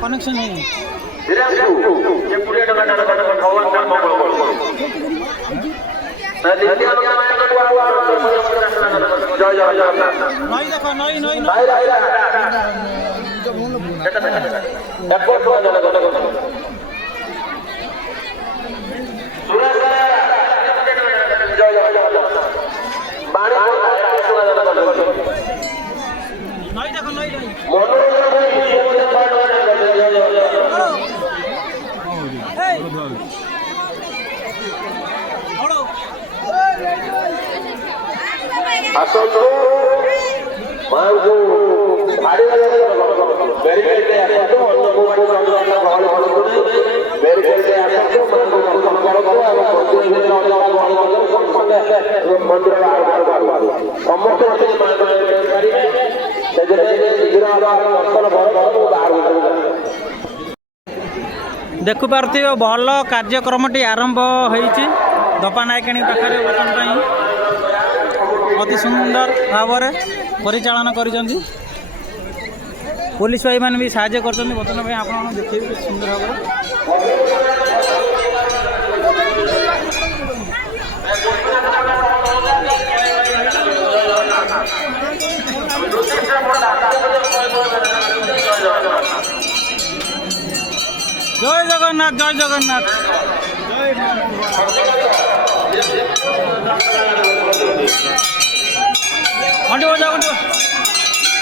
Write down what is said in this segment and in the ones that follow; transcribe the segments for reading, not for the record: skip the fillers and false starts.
connection है আসন্তু মাংসু ভারী বেরিকেডে আসন্তু অন্য কোনো গহଳି করନ୍ତୁ বেরিকেডে আসନ୍ତୁ କରନ୍ତୁ ଏବଂ ମନ୍ଦିର ଭିତରେ ଅଲଗା ଗହଳି କରନ୍ତୁ ମନ୍ଦିର ସମସ୍ତେ କରିବେ ସେଥିରେ ଶୀଘ୍ର ଦର୍ଶନ ବାହାରକୁ देखुपारे भल कार्यक्रमटी आरंभ होती दपानायकणी पाखे बर्तमान अति सुंदर भाव परिचालन कर पुलिस भाई मैंने भी साहाय्य कर बर्तमान भाई आप देखिए सुंदर भाव जय जगन्नाथ जय जगन्नाथ घंटी बजा घंटी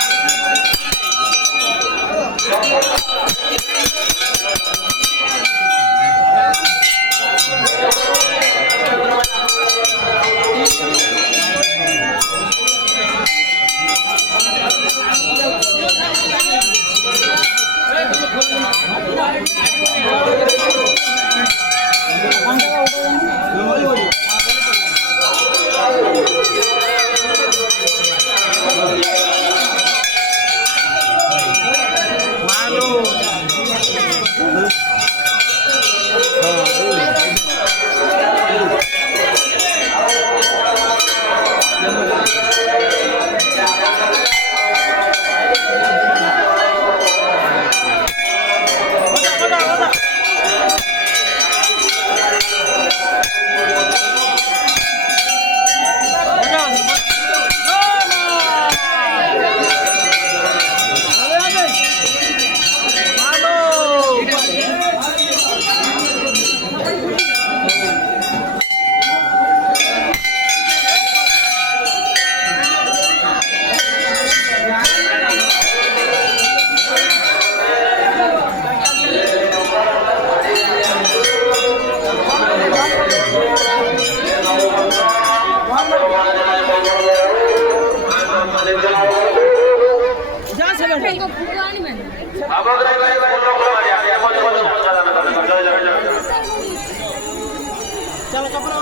चलो कपड़ा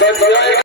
देख